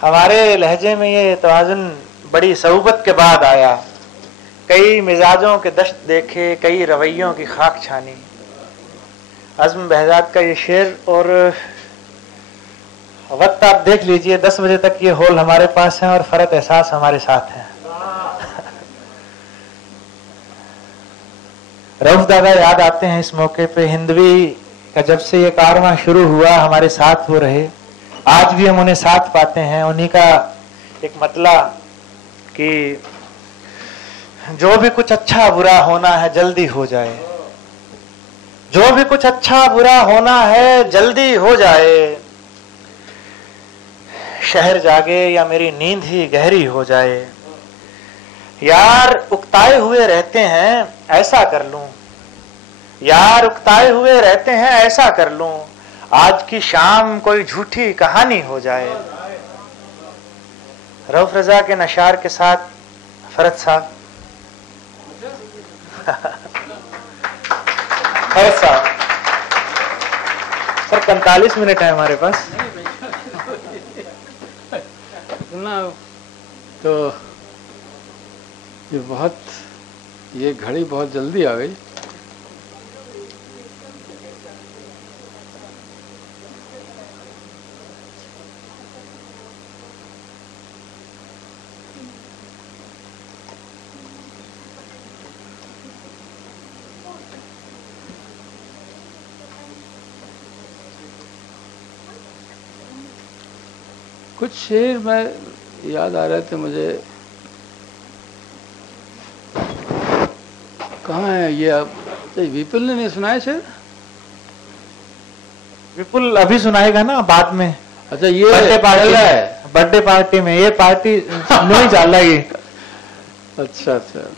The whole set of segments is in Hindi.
हमारे लहजे में ये तवाज़ुन बड़ी सऊबत के बाद आया। कई मिजाजों के दश्त देखे, कई रवैयों की खाक छानी। अज़्म बहज़ाद का ये शेर, और वक्त आप देख लीजिए 10 बजे तक ये हॉल हमारे पास है और फ़रत एहसास हमारे साथ है। रऊफ दादा याद आते हैं इस मौके पे। हिंदवी का जब से ये कारवां शुरू हुआ हमारे साथ वो रहे, आज भी हम उन्हें साथ पाते हैं। उन्हीं का एक मतला कि जो भी कुछ अच्छा बुरा होना है जल्दी हो जाए, जो भी कुछ अच्छा बुरा होना है जल्दी हो जाए, शहर जागे या मेरी नींद ही गहरी हो जाए। यार उकताए हुए रहते हैं ऐसा कर लूं, यार उकताए हुए रहते हैं ऐसा कर लूं, आज की शाम कोई झूठी कहानी हो जाए। रऊफ रजा के नशार के साथ फरत साहब। फरत साहब सर 45 मिनट है हमारे पास ना, तो ये घड़ी बहुत जल्दी आ गई। कुछ शेर में याद आ रहे थे मुझे। कहाँ है ये? आप विपुल ने नहीं सुनाए शेर? विपुल अभी सुनाएगा ना बाद में। अच्छा, ये बर्थडे पार्टी में ये पार्टी नहीं चल रही। अच्छा अच्छा,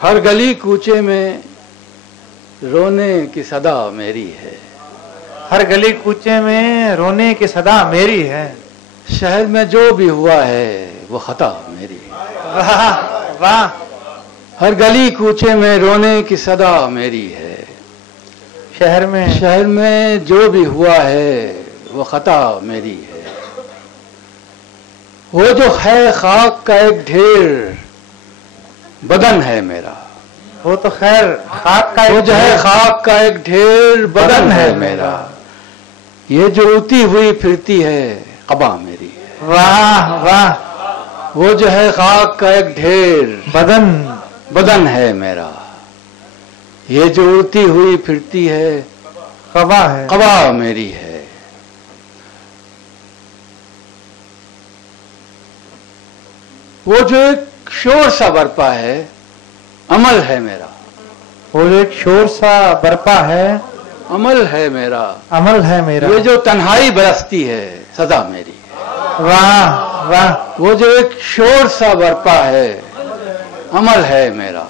हर गली कूचे में रोने की सदा मेरी है, हर गली कूचे में रोने की सदा मेरी है, शहर में जो भी हुआ है वो खता मेरी है। वाह वाह। हर गली कूचे में रोने की सदा मेरी है, शहर में जो भी हुआ है वो खता मेरी है। वो जो है खाक का एक ढेर बदन है मेरा, वो तो खैर खाक का, वो जो है खाक का एक ढेर बदन है मेरा, ये जो उड़ती हुई फिरती है कबा मेरी है। वाह वाह। वो जो है खाक का एक ढेर बदन है मेरा, ये जो उड़ती हुई फिरती है कबा मेरी है। वो जो एक शोर सा बरपा है अमल है मेरा, वो जो एक शोर सा बरपा है अमल है मेरा, अमल है मेरा। ये जो तन्हाई बरसती है सदा मेरी है। वाह वाह। वो जो एक शोर सा बरपा है अमल है मेरा,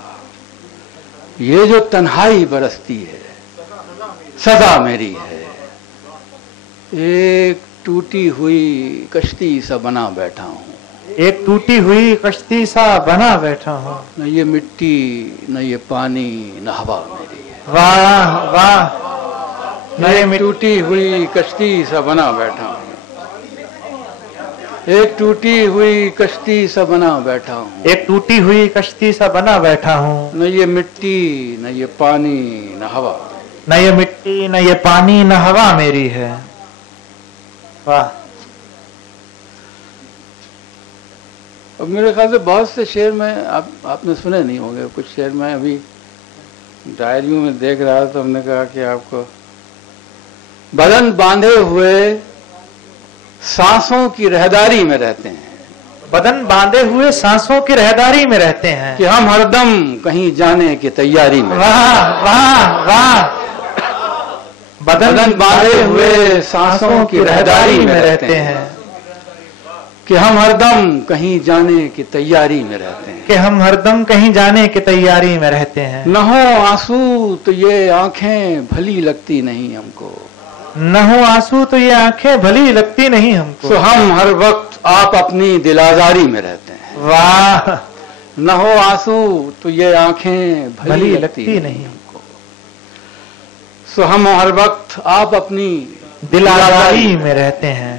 ये जो तन्हाई बरसती है सदा मेरी है। एक टूटी हुई कश्ती सा बना बैठा हूँ, एक टूटी हुई कश्ती सा बना बैठा हूँ, न ये मिट्टी न ये पानी न हवा मेरी है। वाह वाह। न ये टूटी हुई कश्ती सा बना बैठा हूँ, एक टूटी हुई कश्ती सा बना बैठा हूँ, एक टूटी हुई कश्ती सा बना बैठा हूँ, न ये मिट्टी न ये पानी न हवा, न ये मिट्टी न ये पानी न हवा मेरी है। वाह। अब मेरे ख्याल से बहुत से शेर में आपने सुने नहीं होंगे। कुछ शेर में अभी डायरियों में देख रहा था, तो हमने कहा कि आपको बदन बांधे हुए सांसों की रहदारी में रहते हैं, बदन बांधे हुए सांसों की रहदारी में रहते हैं, कि हम हरदम कहीं जाने की तैयारी में। वाह वाह वाह। बदन बांधे हुए सांसों की रहदारी में रहते हैं, कि हम हरदम कहीं जाने की तैयारी में रहते हैं, कि हम हरदम कहीं जाने की तैयारी में रहते हैं। न हो आंसू तो ये आंखें भली लगती नहीं हमको, न हो आंसू तो ये आंखें भली लगती नहीं हमको, तो हम हर वक्त आप अपनी दिल आजारी में रहते हैं। वाह। न हो आंसू तो ये आंखें भली लगती नहीं हमको। सो हम हर वक्त आप अपनी दिल आज़ारी में रहते हैं।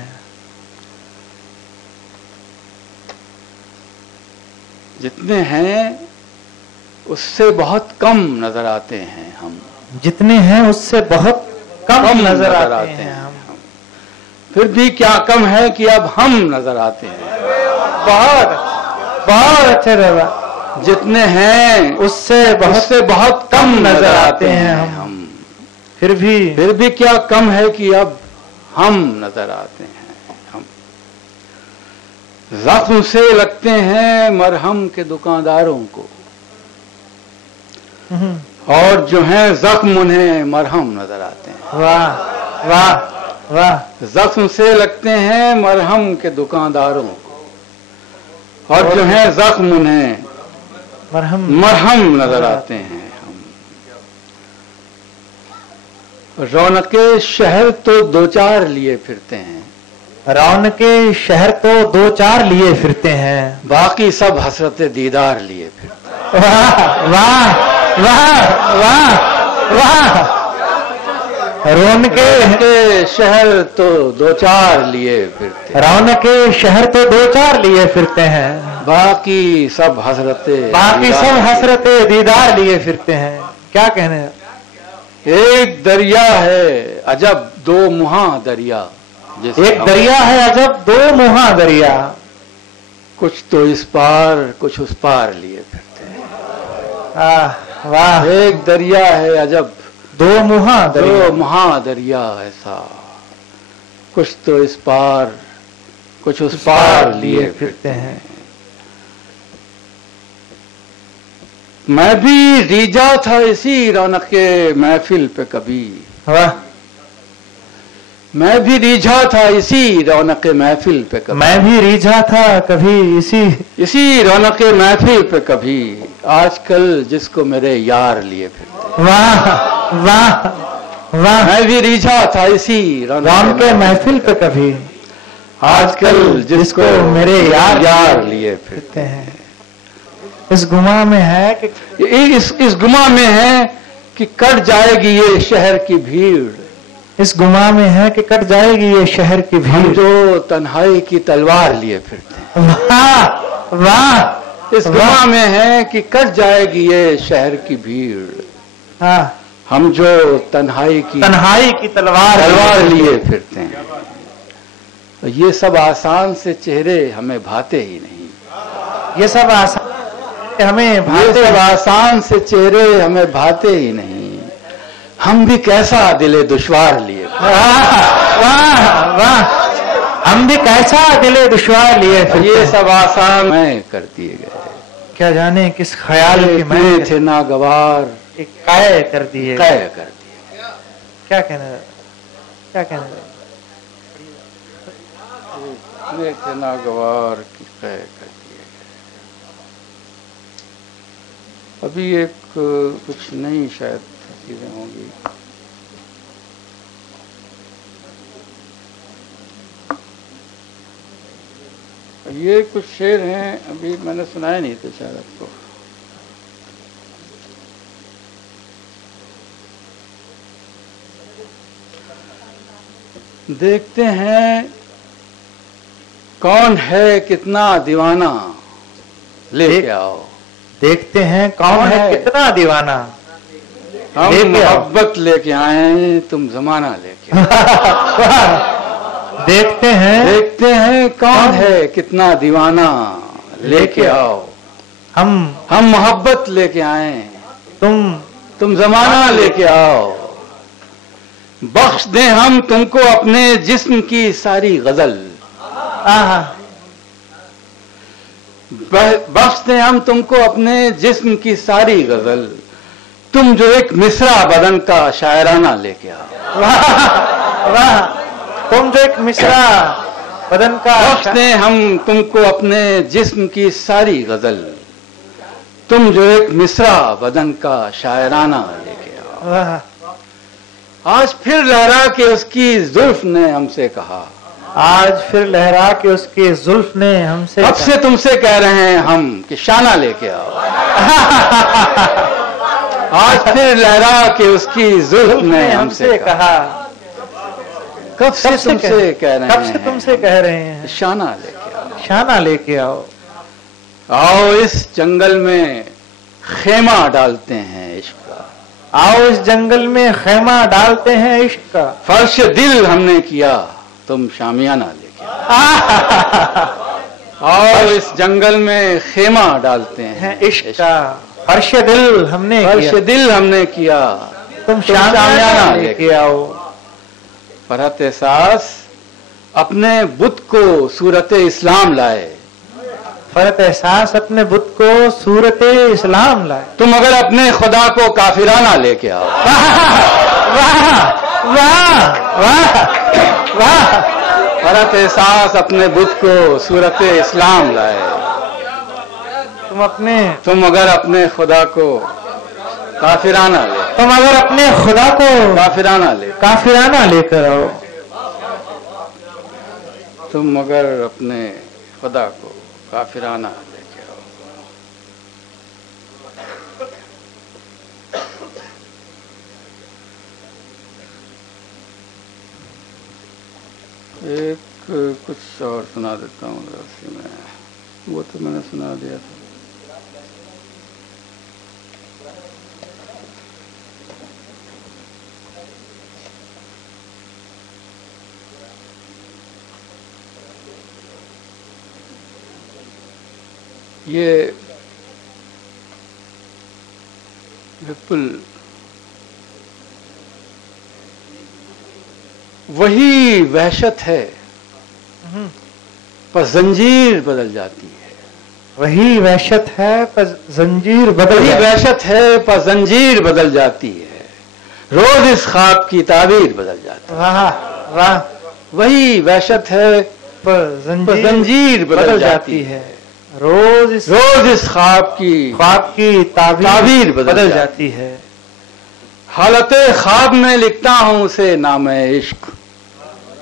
जितने हैं उससे बहुत कम नजर आते हैं हम। जितने हैं उससे बहुत कम नजर आते हैं हम। फिर भी क्या कम है कि अब हम नजर आते हैं। बहुत बहुत अच्छे दादा। जितने हैं उससे बहुत कम नजर आते हैं हम। फिर भी क्या कम है कि अब हम नजर आते हैं हम। जख्म से लगते हैं मरहम के दुकानदारों को, और जो हैं जख्म उन्हें मरहम नजर आते हैं। वाह वाह वाह। जख्म से लगते हैं मरहम के दुकानदारों को, और जो हैं जख्म उन्हें मरहम नजर आते हैं हम। रौनके शहर तो दो चार लिए फिरते हैं। रौनके शहर तो दो चार लिए फिरते हैं, बाकी सब हसरत दीदार लिए फिरते हैं। वाह वाह वाह वाह वाह। रौनके शहर तो दो चार लिए फिरते हैं। रौनके शहर तो दो चार लिए फिरते हैं, बाकी सब हसरते दीदार लिए फिरते हैं। क्या कहने। एक दरिया है अजब दो मुहा दरिया। एक दरिया है अजब दो मुहा दरिया, कुछ तो इस पार कुछ उस पार लिए फिरते हैं। वाह। एक दरिया है अजब दो मुहा दरिया ऐसा, कुछ तो इस पार कुछ उस पार लिए फिरते हैं। मैं भी रीझा था इसी रौनक के महफिल पे कभी। वाह। मैं भी रीझा था इसी रौनक के महफिल पे कभी। मैं भी रीझा था कभी इसी रौनक के महफिल पे कभी, आजकल जिसको मेरे यार लिए फिरते। वाह वाह वाह। मैं भी रीझा था इसी रौनक के महफिल पे कभी, आजकल जिसको मेरे यार लिए फिरते हैं। इस गुमा में है कि इस गुमा में है कि कट जाएगी ये शहर की भीड़। इस गुमा में है कि कट जाएगी ये शहर की भीड़। हम जो तन्हाई की तलवार लिए फिरते हैं। वाह वाह। इस गुमा में है कि कट जाएगी ये शहर की भीड़। हाँ। हम जो तन्हाई की तलवार लिए फिरते हैं। ये सब आसान से चेहरे हमें भाते ही नहीं। ये सब आसान से चेहरे हमें भाते ही नहीं। हम भी कैसा दिले दुश्वार लिए। वाह वाह। हम भी कैसा दिले दुश्वार लिए। ये सब आसान में कर दिए गए। क्या जाने किस ख्याल में थे नागवार, एक काय कर दिए। क्या कहना थे नागवार की काय कर दिए। अभी एक कुछ नई शायद चीजें होंगी। ये कुछ शेर हैं, अभी मैंने सुनाया नहीं था शायद आपको। देखते हैं कौन है कितना दीवाना, लेके आओ। देखते हैं कौन है कितना दीवाना, हम मोहब्बत लेके आए तुम जमाना लेके। देखते हैं कौन है कितना दीवाना, लेके आओ। हम मोहब्बत लेके आए तुम जमाना लेके आओ। बख्श दें हम तुमको अपने जिस्म की सारी गजल। बख्श दें हम तुमको अपने जिस्म की सारी गजल। तुम जो एक मिसरा बदन का शायराना लेके आओ। वाह। तुम जो एक मिसरा बदन का। बख्श दें हम तुमको अपने जिस्म की सारी गजल। तुम जो एक मिसरा बदन का शायराना लेके आओ। वाह। आज फिर लहरा के उसकी जुल्फ ने हमसे कहा। आज फिर लहरा के उसके जुल्फ ने हमसे कब से तुमसे कह रहे हैं हम कि शाना लेके आओ। आज फिर लहरा के उसकी जुल्फ ने हमसे कहा। कब से तुमसे कह रहे हैं, कब से तुमसे कह रहे हैं शाना लेके आओ, शाना लेके आओ। आओ इस जंगल में खेमा डालते हैं इश्क का। आओ इस जंगल में खेमा डालते हैं इश्क का। फर्श दिल हमने किया, तुम शामियाना लेके आओ इस जंगल में खेमा डालते हैं इश्क का। फर्श दिल हमने किया, तुम शामियाना लेके आओ। फरहत एहसास अपने बुत को सूरत इस्लाम लाए। फरहत एहसास अपने बुत को सूरत इस्लाम लाए। तुम अगर अपने खुदा को काफिराना लेके आओ। वाह वाह वाह वाह। फरहत एहसास अपने बुत को सूरत इस्लाम लाए। तुम अगर अपने खुदा को काफिराना ले, तुम अगर अपने खुदा को काफिराना लेकर आओ। तुम अगर अपने खुदा को काफिराना लेके आओ। एक कुछ और सुना देता हूँ उसी में, वो तो मैंने सुना दिया था। ये विपुल वही वहशत है पर जंजीर बदल जाती है। वही वहशत है पर जंजीर बदल जाती है। रोज इस ख्वाब की ताबीर बदल जाती है। वाह वाह। वही वहशत है पर जंजीर बदल जाती है। रोज इस ख्वाब की ताबीर बदल जाती है। हालते ख्वाब में लिखता हूँ उसे नाम इश्क।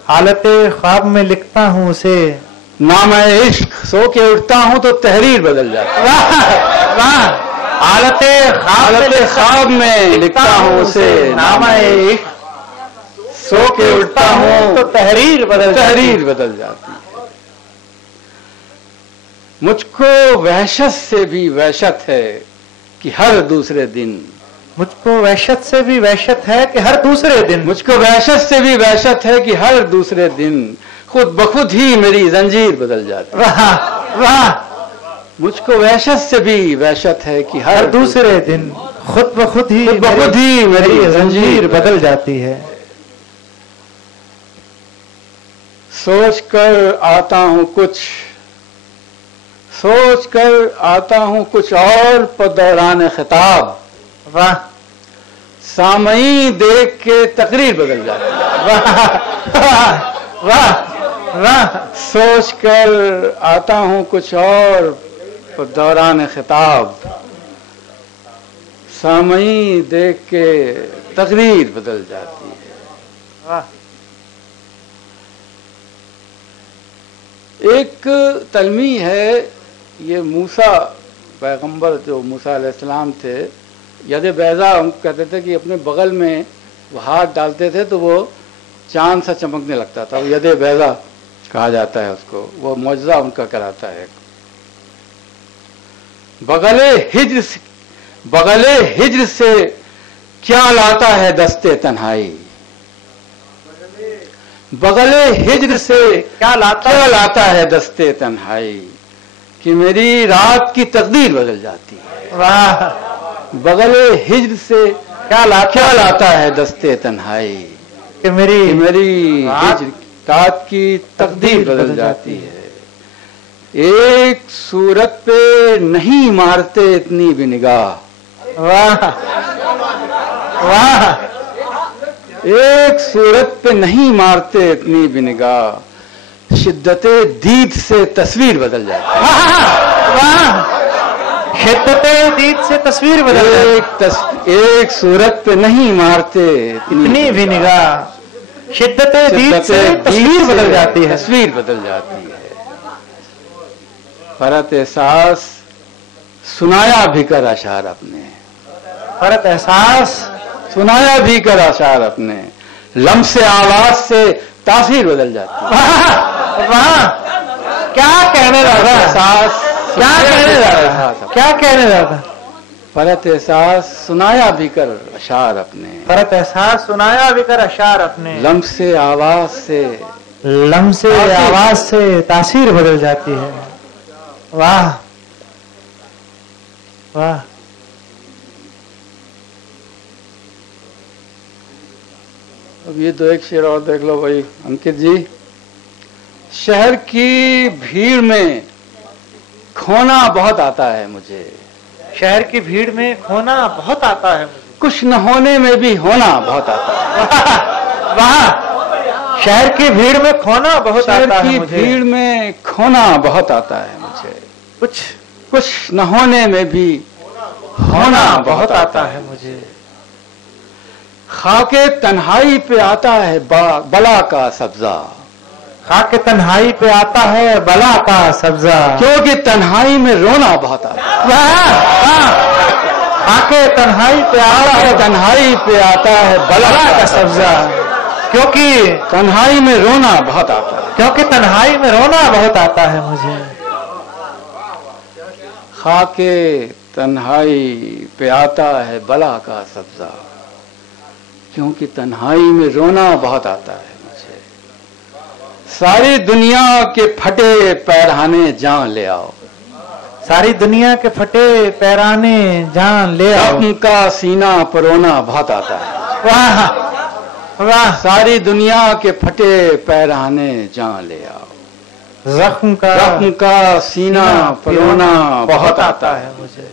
हालते ख्वाब में लिखता हूँ उसे नाम इश्क। सो के उठता हूँ तो तहरीर बदल जाती है। वाह। हालते ख्वाब में लिखता हूँ उसे नाम इश्क। सो के उठता हूँ तो तहरीर बदल जाती है। मुझको वहशत से भी वहशत है कि हर दूसरे दिन। मुझको वहशत से भी वहशत है कि हर दूसरे दिन। मुझको वहशत से भी वहशत है कि हर दूसरे दिन खुद बखुद ही मेरी जंजीर बदल जाती है। वाह वाह। मुझको वहशत से भी वहशत है कि हर दूसरे दिन खुद बखुद ही मेरी जंजीर बदल जाती है। सोच कर आता हूँ कुछ और पर दौरान खिताब। वाह। सामई देख के तकरीर बदल जाती है। वाह वाह वाह। सोच कर आता हूँ कुछ और पर दौरान खिताब। सामई देख के तकरीर बदल जाती है। वाह। एक तलमी है, ये मूसा पैगंबर जो मूसा अलैहिस्सलाम थे, यद बैजा हम कहते थे कि अपने बगल में वो हाथ डालते थे तो वो चांद सा चमकने लगता था। वो यद बैजा कहा जाता है उसको, वो मौजज़ा उनका कराता है। बगले हिज्र से क्या लाता है दस्ते तन्हाई। बगले हिज्र से क्या लाता है दस्ते तन्हाई कि मेरी रात की तकदीर बदल जाती है। वाह। बगले हिज्र से क्या लाता है दस्ते तन्हाई कि मेरी रात की तकदीर बदल जाती है। एक सूरत पे नहीं मारते इतनी भी निगाह। वाह वाह। एक सूरत पे नहीं मारते इतनी भी निगाह। शिद्दते दीद से तस्वीर बदल जाती है। वाह। शिद्दते दीद से तस्वीर बदल एक सूरत पे नहीं मारते इतनी भी निगाह। शिद्दत दीद से तस्वीर बदल जाती है, तस्वीर बदल जाती है। फरत एहसास सुनाया भी कर अशार अपने, फरत एहसास सुनाया भी कर अशार अपने, लम्से आवाज से तासीर बदल जाती है। वाह, क्या कहने लगा, क्या कहने लगा, क्या कहने लगा। फरत एहसास सुनाया भी कर अशार अपने, फरत एहसास सुनाया भी कर अशार अपने, लम्से आवाज से, लम्से आवाज से तासीर बदल जाती है। वाह वाह। अब ये तो एक शेर और देख लो भाई अंकित जी। शहर की भीड़ में खोना बहुत आता है मुझे, शहर की भीड़ में खोना बहुत आता है मुझे, कुछ न होने में भी होना बहुत आता है। वाह, शहर की भीड़ में खोना बहुत आता है मुझे, शहर की भीड़ में खोना बहुत आता है मुझे, कुछ न होने में भी होना बहुत आता है मुझे। खाके तन्हाई पे आता है बला का सब्जा, खाके तन्हाई पे आता है बला का सब्जा, क्योंकि तन्हाई में रोना बहुत आता है। खाके तन्हाई पे आता है, तन्हाई पे आता है बला का सब्जा, क्योंकि तन्हाई में रोना बहुत आता है, क्योंकि तन्हाई में रोना बहुत आता है मुझे। खाके तन्हाई पे आता है बला का सब्जा, क्योंकि तन्हाई में रोना बहुत आता है मुझे। सारी दुनिया के फटे पैराने जान ले आओ, सारी दुनिया के फटे पैराने जान ले आओ, उनका सीना परोना बहुत आता है। वाह वाह। सारी दुनिया के फटे पैराने जान ले आओ, जख्म का सीना परोना बहुत आता है मुझे।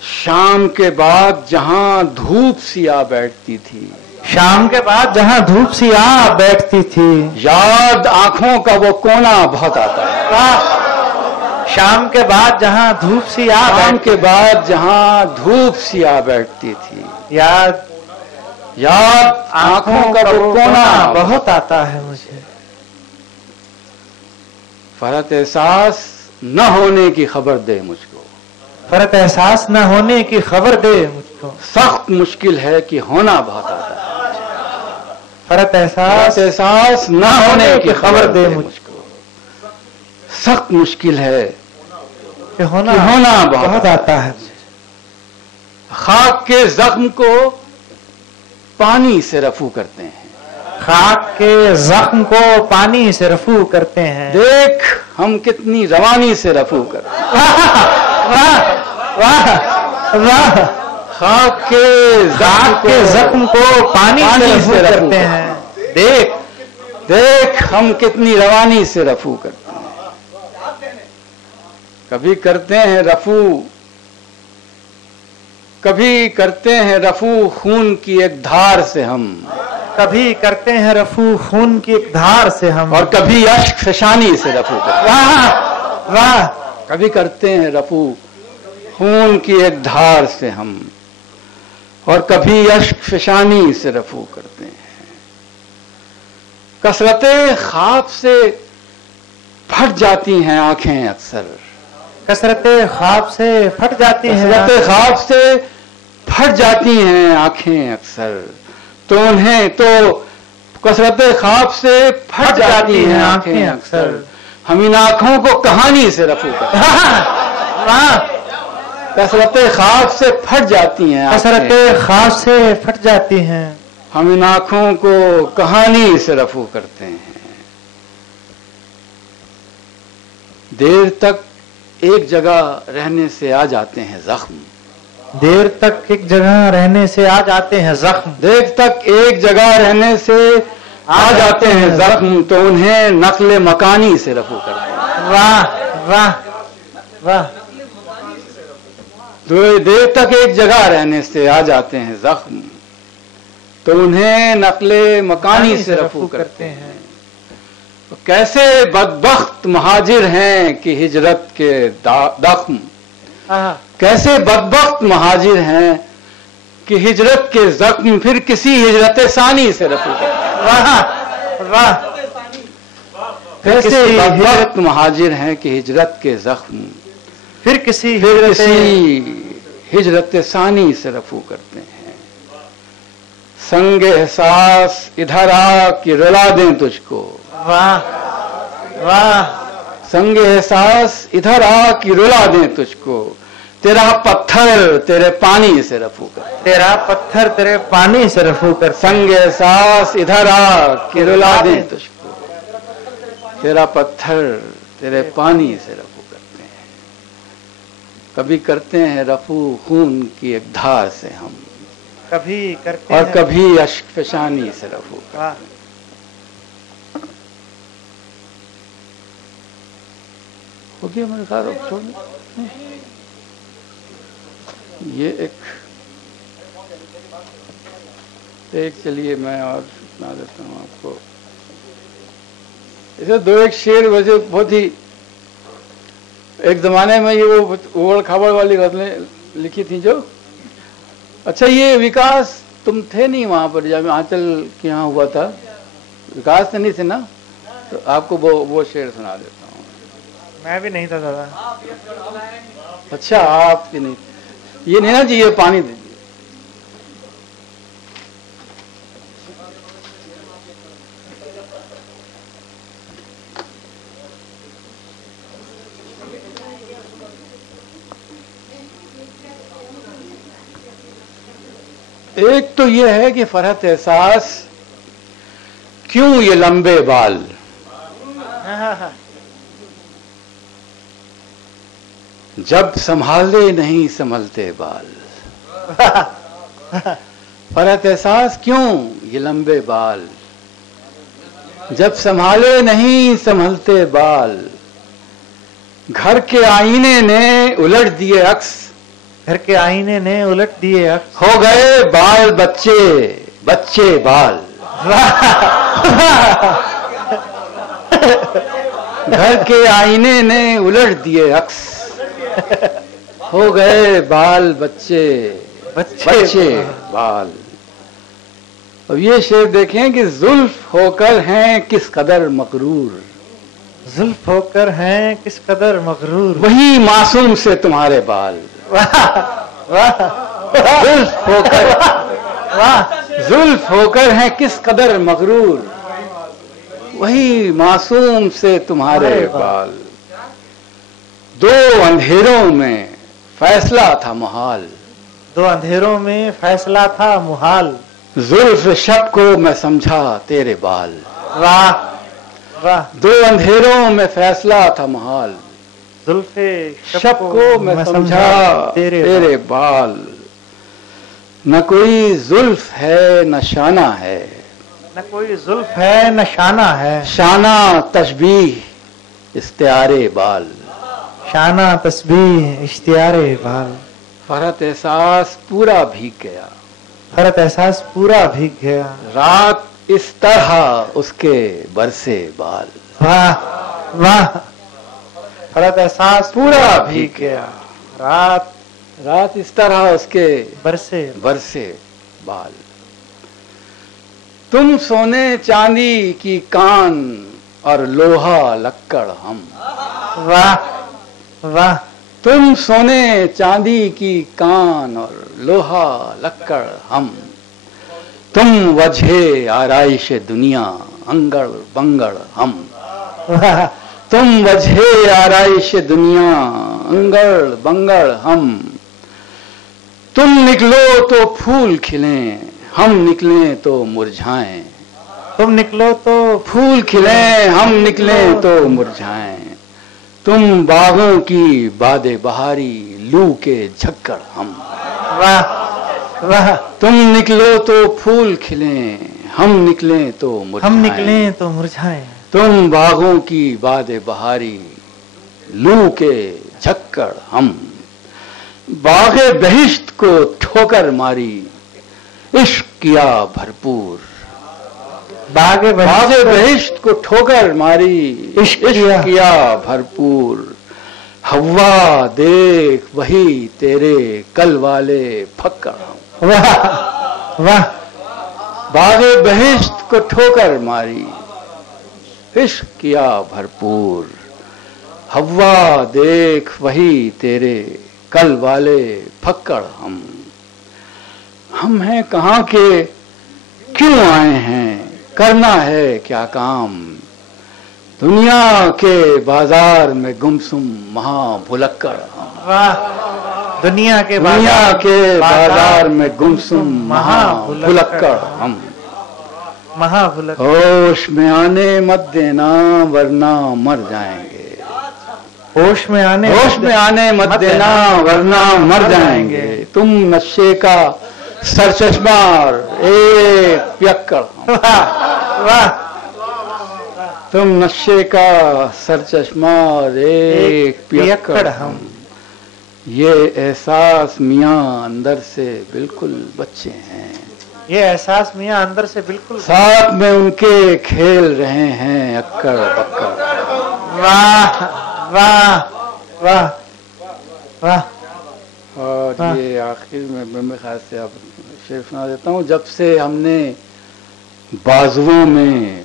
शाम के बाद जहां धूप सी आ बैठती थी, शाम के बाद जहां धूप सी आ बैठती थी, याद आंखों का वो कोना बहुत आता है। शाम के बाद जहां धूप सी आ, शाम के बाद जहां धूप सी आ बैठती थी, याद आंखों का वो कोना बहुत आता है मुझे। फरत एहसास न होने की खबर दे मुझको, फरत एहसास न होने की खबर दे मुझको, सख्त मुश्किल है कि होना बहुत आता है। फरत एहसास न होने की खबर दे मुझको, सख्त मुश्किल है कि होना बहुत आता है। खाक के जख्म को पानी से रफू करते हैं, खाक के जख्म को पानी से रफू करते हैं, देख हम कितनी रवानी से रफू करते हैं। वाह वाह वाह। खाक के जख्म को पानी से रफू करते हैं, देख देख हम कितनी रवानी से रफू करते हैं। कभी करते हैं रफू, कभी करते हैं रफू खून की एक धार से हम, कभी करते हैं रफू खून की एक धार से हम, और कभी अश्क फशानी से रफू करते हैं। वाह वाह। कभी करते हैं रफू खून की एक धार से हम, और कभी अश्क फशानी से रफू करते हैं। कसरते ख्वाब से फट जाती हैं आंखें अक्सर, कसरते ख्वाब से फट जाती हैं, कसरते ख्वाब से फट जाती हैं आंखें अक्सर, तो उन्हें तो कसरते ख्वाब से फट जाती हैं आंखें अक्सर, हम इन आंखों को कहानी से रफू करते हैं। कसरते ख्वाब से फट जाती हैं, कसरते ख्वाब से फट जाती हैं, हम इन आंखों को कहानी से रफू करते हैं। देर तक एक जगह रहने से आ जाते हैं जख्म, देर तक एक जगह रहने से आ जाते हैं जख्म, देर तक एक जगह रहने से आ जाते हैं जख्म, तो उन्हें नक्ल मकानी से रफू करते हैं। वाह वाह वाह। देर तक एक जगह रहने से आ जाते हैं जख्म, तो उन्हें नक्ल मकानी से रफू करते हैं। कैसे बदबख्त महाजिर हैं कि हिजरत के दख्म, कैसे बदबख्त महाजिर हैं कि हिजरत के जख्म फिर किसी हिजरत सानी से रफू करते। वाह वाह। ऐसे हिजरत महाजिर हैं कि हिजरत के जख्म फिर किसी हिजरत सानी से रफू करते हैं। संग एहसास इधर आ कि रुला दें तुझको। वाह वाह। संग एहसास इधर आ कि रुला दें तुझको, तेरा पत्थर तेरे पानी से रफू कर। तेरा पत्थर तेरे पानी से रफू कर। संग एहसास इधर आ कि रुला दें तुझको, तेरा पत्थर तेरे पानी से रफू करते हैं। कभी करते हैं रफू खून की एक धार से हम, कभी करते और हैं कभी अश्क फशानी से रफू। वाह। हो गया मेरे ख्याल, अब छोड़ ये एक चलिए मैं और सुना देता हूँ आपको। इसे दो एक शेर वैसे बहुत ही, एक जमाने में ये वो उबड़ खाबड़ वाली गजलें लिखी थी जो। अच्छा ये विकास तुम थे नहीं वहां पर जब आंचल के यहाँ हुआ था, विकास तो नहीं थे ना, तो आपको वो शेर सुना देता हूँ। मैं भी नहीं था दादा। अच्छा आपकी नहीं, ये नहीं ना जी, ये पानी दीजिए। एक तो ये है कि फरहत एहसास क्यों ये लंबे बाल, जब संभाले नहीं संभलते बाल। फरहत एहसास क्यों ये लंबे बाल, जब संभाले नहीं संभलते बाल। घर के आईने ने उलट दिए अक्स, घर के आईने ने उलट दिए अक्स। हो गए बाल बच्चे बच्चे बाल। घर के आईने ने उलट दिए अक्स, हो गए बाल बच्चे बच्चे बाल। अब ये शेर देखें कि जुल्फ होकर हैं किस कदर मकरूर, जुल्फ होकर हैं किस कदर मगरूर। वही मासूम से तुम्हारे बाल। वाह वाह। जुल्फ होकर, वाह। जुल्फ होकर हैं किस कदर मगरूर, वही मासूम से तुम्हारे बाल। दो अंधेरों में फैसला था मुहाल, दो अंधेरों में फैसला था मुहाल। जुल्फ शब को मैं समझा तेरे बाल। वाह वाह। दो अंधेरों में फैसला था मुहाल, जुल्फे शब को मैं समझा तेरे बाल। न कोई जुल्फ है न शाना है, न कोई जुल्फ है न शाना है। शाना तशबीह इख्तियारे बाल। शाना तस्बीह इश्तियारे बाल। फरहत एहसास पूरा भीग गया, फरहत एहसास पूरा भीग गया। रात इस तरह उसके बरसे बाल। वाह वाह। फरहत एहसास पूरा भीग गया, रात रात इस तरह उसके बरसे बरसे बाल। तुम सोने चांदी की कान और लोहा लक्कड़ हम। वाह वाह। तुम सोने चांदी की कान और लोहा लक्कड़ हम। तुम वजह आराइश दुनिया अंगड़ बंगड़ हम। वाह। तुम वजह आराइश दुनिया अंगड़ बंगड़ हम। तुम निकलो तो फूल खिलें, हम निकलें तो मुरझाएं। तुम निकलो तो फूल खिलें, हम निकलें तो मुरझाएं। तुम बागों की बादे बहारी, लू के झक्कड़ हम। वाह वाह। तुम निकलो तो फूल खिलें, हम निकलें तो मुरझाएं। हम निकलें तो मुरझाएं। तुम बागों की बादे बहारी, लू के झक्कड़ हम। बागे बहिश्त को ठोकर मारी, इश्क किया भरपूर। बागे बहिश्त को ठोकर मारी, इश्क किया भरपूर। हवा देख वही तेरे कल वाले फक्कड़ हम। वाह वाह। बागे बहिश्त को ठोकर मारी, इश्क किया भरपूर। हवा देख वही तेरे कल वाले फक्कड़ हम हैं कहाँ के, क्यों आए हैं, करना है क्या काम। दुनिया के बाजार में गुमसुम महाभुलक्कड़ हम। वाह। दुनिया के बाजार में गुमसुम महाभुलक्कड़ हम। महाभुलक्कड़। होश में आने मत देना वरना मर जाएंगे। होश में आने मत देना वरना मर जाएंगे। तुम नशे का सरचश्मा एक पियक्कड़। वाह। तुम नशे का सरचश्मा एक पियक्कड़ हम। ये एहसास मियाँ अंदर से बिल्कुल बच्चे हैं। ये एहसास मियाँ अंदर से बिल्कुल। साथ में उनके खेल रहे हैं अक्कड़ बक्कड़। वाह वाह वाह वाह। और ये आखिर में मेरे ख्याल से अब शेर सुना देता हूँ। जब से हमने बाजुओं में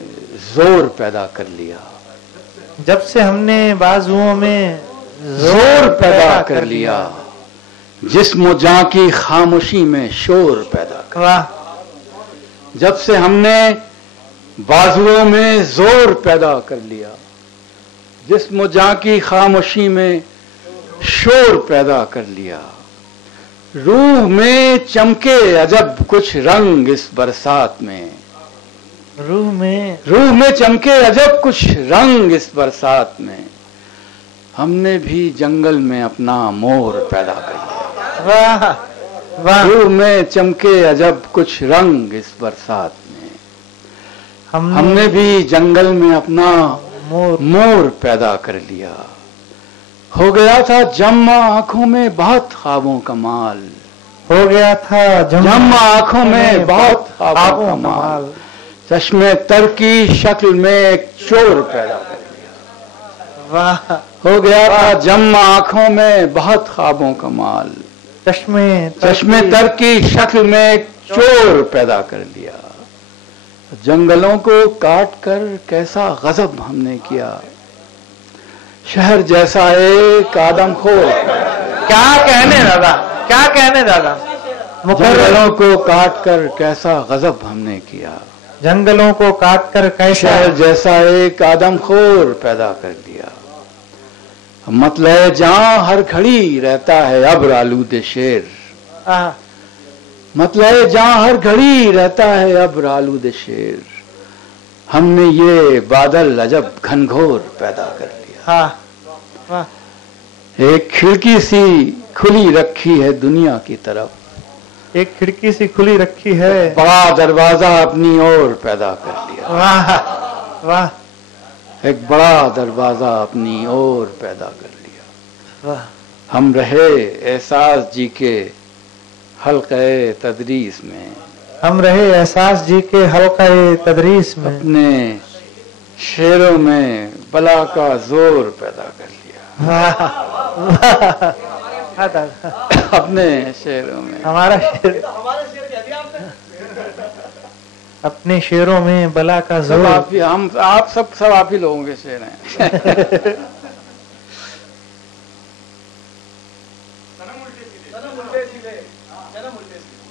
जोर पैदा कर लिया, जब से हमने बाजुओं में जोर पैदा कर लिया, जिस्म जां की खामोशी में शोर पैदा कर। वाह। जब से हमने बाजुओं में जोर पैदा कर लिया, जिस्म जां की खामोशी में शोर पैदा कर लिया। रूह में चमके अजब कुछ रंग इस बरसात में। रूह में चमके अजब कुछ रंग इस बरसात में। हमने भी जंगल में अपना मोर पैदा कर लिया। वाह वाह। रूह में चमके अजब कुछ रंग इस बरसात में। हमने भी जंगल में अपना मोर पैदा कर लिया। हो गया था जम्मा आंखों में बहुत ख्वाबों का माल। हो गया था जम्मा आंखों में बहुत ख्वाबों का माल। चश्मे तर की शक्ल में एक चोर पैदा कर लिया। वाह। हो गया था जम्मा आंखों में बहुत ख्वाबों का माल। चश्मे तर की शक्ल में एक चोर पैदा कर लिया। जंगलों को काट कर कैसा गजब हमने किया। शहर जैसा एक आदमखोर। क्या कहने दादा, क्या कहने दादा। जंगलों को काट कर कैसा गजब हमने किया। जंगलों को काट कर कैसा। शहर जैसा एक आदमखोर पैदा कर दिया। मतलब जहां हर घड़ी रहता है अब्र आलूदे शेर। मतलब जहां हर घड़ी रहता है अब्र आलूदे शेर। हमने ये बादल अजब घनघोर पैदा कर लिया। वाह। एक खिड़की सी खुली रखी है दुनिया की तरफ। एक खिड़की सी खुली रखी है। बड़ा दरवाजा अपनी ओर पैदा कर लिया। वाह वाह। एक बड़ा दरवाजा अपनी ओर पैदा कर लिया। वाह। हम रहे एहसास जी के हल्क़े तदरीस में। हम रहे एहसास जी के हल्क़े तदरीस में। अपने शेरों में बला का जोर पैदा कर लिया। वाह। अपने शेरों में। हमारा शेर। अपने शेरों में बला का जोर। आप सब आप ही लोगों के शेर हैं।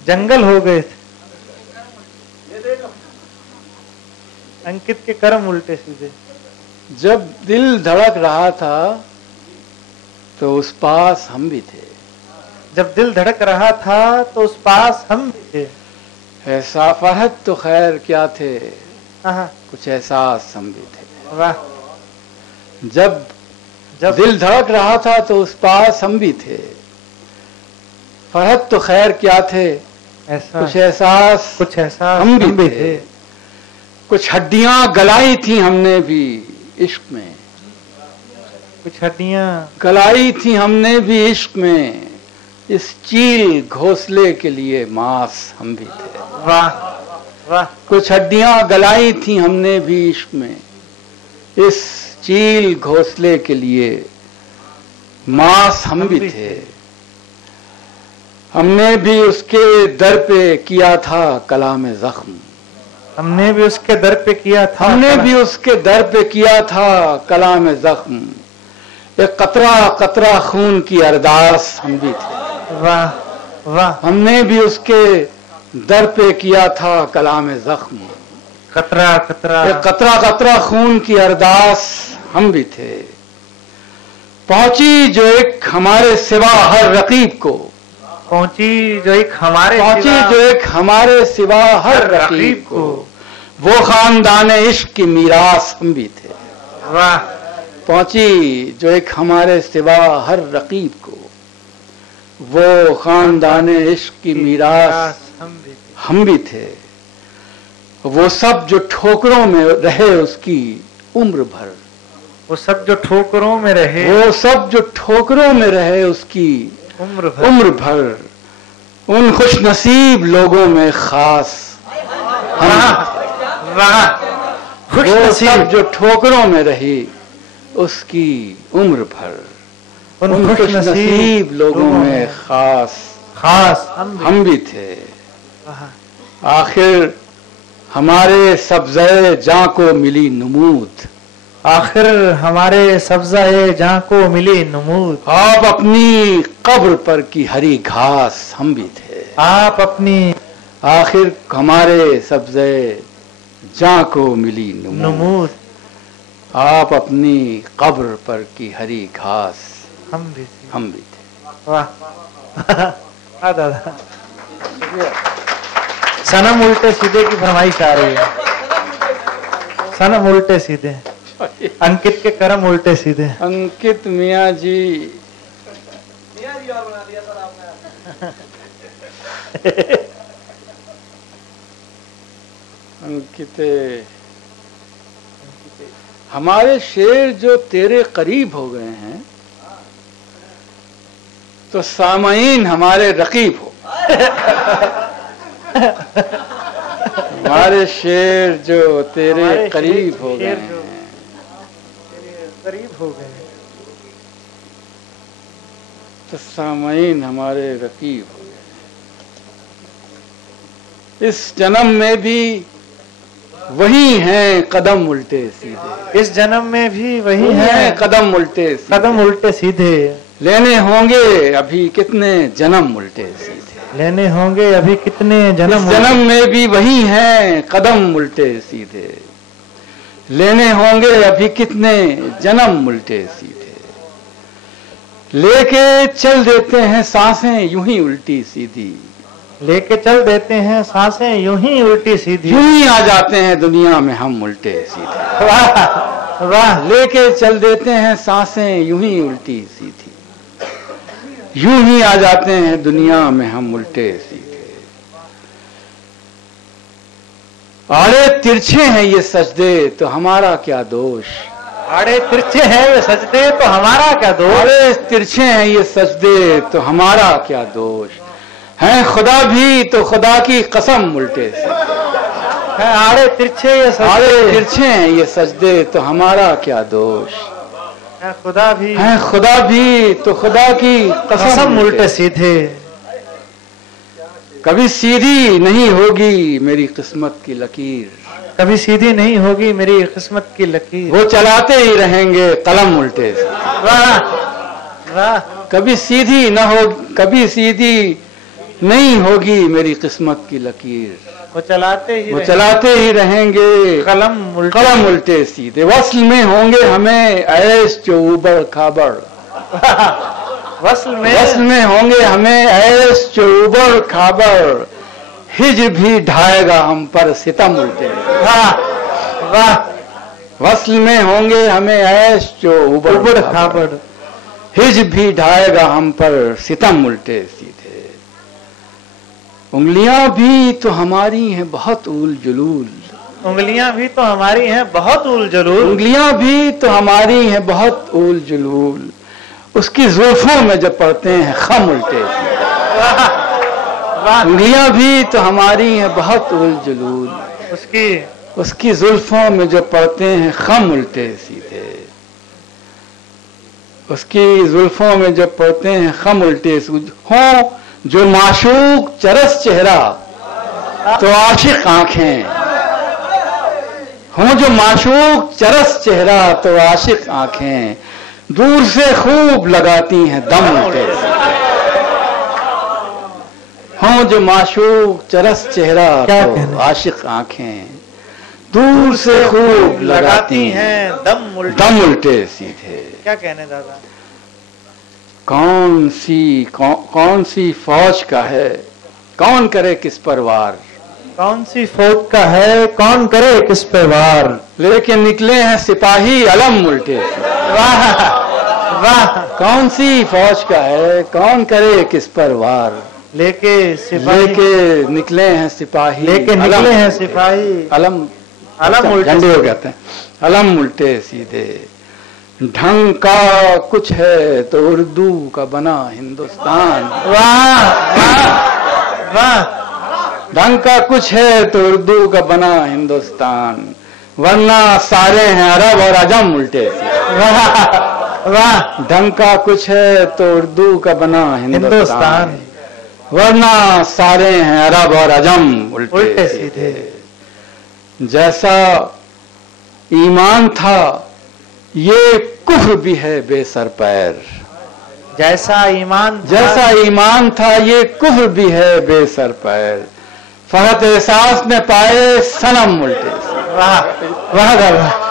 जंगल हो गए थे। अंकित के कर्म उल्टे सीधे। जब दिल धड़क रहा था तो उस पास हम भी थे। जब दिल धड़क रहा था तो उस पास हम भी थे। ऐसा फरहत तो खैर क्या थे, कुछ एहसास हम भी थे। वाह। जब दिल धड़क रहा था तो उस पास हम भी थे। फरहत तो खैर क्या थे, कुछ एहसास हम भी थे। कुछ हड्डियां गलाई थी हमने भी इश्क में। कुछ हड्डियां गलाई थी हमने भी इश्क में। इस चील घोंसले के लिए मांस हम भी थे। वाह वाह। कुछ हड्डियां गलाई थी हमने भी इश्क में। इस चील घोंसले के लिए मांस हम भी थे। हमने भी उसके दर पे किया था कलाम जख्म, हमने भी उसके दर पे किया था, हमने भी उसके दर पे किया था कलाम जख्म, एक कतरा कतरा खून की अरदास हम भी थे। वाह वाह, हमने भी उसके दर पे किया था कलाम जख्म, कतरा कतरा, एक कतरा कतरा खून की अरदास हम भी थे। पहुंची जो एक हमारे सिवा हर रकीब को, पहुंची जो एक हमारे पहुंची जो एक हमारे सिवा हर रकीब को, वो खानदान इश्क की मीरास हम भी थे। वाह, पहुंची जो एक हमारे सिवा हर रकीब को, वो खानदान इश्क की मीरास हम भी थे। वो सब जो ठोकरों में रहे उसकी उम्र भर, वो सब जो ठोकरों में रहे, वो सब जो ठोकरों में रहे उसकी उम्र भर, उन खुश नसीब लोगों में खास खुश नसीब जो ठोकरों में रही उसकी उम्र भर, उन खुश नसीब लोगों में खास हम भी थे। आखिर हमारे सब्ज़े जां को मिली नमूद, आखिर हमारे सब्ज़े जां को मिली नमूद, आप अपनी कब्र पर की हरी घास हम भी थे। आप अपनी, आखिर हमारे सब्ज़े जां को मिली नमूद, आप अपनी कब्र पर की हरी घास हम भी थे। वाह दादा, सनम उल्टे सीधे की फरमाइश आ रही है, सनम उल्टे सीधे, अंकित के कर्म उल्टे सीधे। अंकित मियाँ जी, और बना दिया सर आपने। अंकिते, हमारे शेर जो तेरे करीब हो गए हैं तो सामईन हमारे रकीब हो। हमारे शेर जो तेरे करीब हो गए हैं, करीब हो गए तो सामईन हमारे रकीब हो गए। इस जन्म में भी वही हैं कदम उल्टे सीधे, इस जन्म में भी वही हैं कदम उल्टे सीधे, कदम उल्टे सीधे, लेने होंगे अभी कितने जन्म उल्टे सीधे, लेने होंगे अभी कितने जन्म। इस जन्म में भी वही हैं कदम उल्टे सीधे, लेने होंगे अभी कितने जन्म उल्टे सीधे, लेके चल देते हैं सांसें यूं ही उल्टी सीधी, लेके चल देते हैं सांसें यूं ही उल्टी सीधी, यूं ही आ जाते हैं दुनिया में हम उल्टे सीधे। वाह वाह, लेके चल देते हैं सांसें यूं ही उल्टी सीधी, यूं ही आ जाते हैं दुनिया में हम उल्टे सीधे। आड़े तिरछे हैं ये सजदे तो हमारा क्या दोष, आड़े तिरछे हैं ये सजदे तो हमारा क्या दोष, आड़े तिरछे हैं ये सजदे तो हमारा क्या दोष, हैं खुदा भी तो खुदा की कसम उल्टे सीधे, हैं आड़े तिरछे ये सजदे, आड़े तिरछे हैं ये सजदे तो हमारा क्या दोष, हैं खुदा भी, हैं खुदा भी तो खुदा की कसम उल्टे सीधे। कभी सीधी नहीं होगी मेरी किस्मत की लकीर, कभी सीधी नहीं होगी मेरी किस्मत की लकीर, वो चलाते ही रहेंगे कलम उल्टे से। वाह वाह, कभी सीधी न हो, कभी सीधी नहीं होगी मेरी किस्मत की लकीर, वो चलाते ही रहेंगे कलम उल्टे सीधे। वस्ल में होंगे हमें ऐश जो उबड़ खाबड़, वस्ल में होंगे हमें ऐश जो उबड़ खाबड़, हिज्र भी ढाएगा हम पर सितम उल्टे। वाह वाह, वस्ल में होंगे हमें ऐश जो उबड़ खाबड़, हिज्र भी ढाएगा हम पर सितम उल्टे सीधे। उंगलियां भी तो हमारी हैं बहुत उल जुलूल, उंगलियां भी तो हमारी हैं बहुत उल जुलूल, उंगलियां भी तो हमारी हैं बहुत उल जुलूल, उसकी जुल्फों में जब पड़ते हैं खम उल्टे। उंगलियां भी तो हमारी हैं बहुत उल जुलूल, उसकी जुल्फों में जो पड़ते हैं खम उल्टे सीधे। उसकी जुल्फों में जब पड़ते हैं खम उल्टे सूज, हो जो माशूक चरस चेहरा तो आशिक आंखें, हो जो माशूक चरस चेहरा तो आशिक आंखें, दूर से खूब लगाती हैं दम उल्टे, हो जो माशूक चरस चेहरा तो आशिक आंखें, दूर से खूब लगाती हैं दम उल्टे सीधे। क्या कहने दादा? कौन सी फौज का है, कौन करे किस पर वार, कौन सी फौज का है, कौन करे किस पे वार, लेकिन निकले हैं सिपाही अलम उल्टे। वाह वाह। कौन सी फौज का है, कौन करे किस पर वार, लेके निकले हैं सिपाही, लेके निकले हैं सिपाही अलम उल्टे, झंडे हो कहते हैं, अलम उल्टे सीधे। ढंग का कुछ है तो उर्दू का बना हिंदुस्तान। वाह वाह वाह। ढंग का कुछ है तो उर्दू का बना हिंदुस्तान, वरना सारे हैं अरब और अजम उल्टे। वाह वाह। ढंग का कुछ है तो उर्दू का बना हिंदुस्तान, वरना सारे हैं अरब और अजम उल्टे सीधे। जैसा ईमान था ये कुफ्र भी है बेसर पैर, जैसा ईमान था ये कुफ्र भी है बेसर पैर, फकत एहसास में पाए सनम उल्टे। वाह वाह।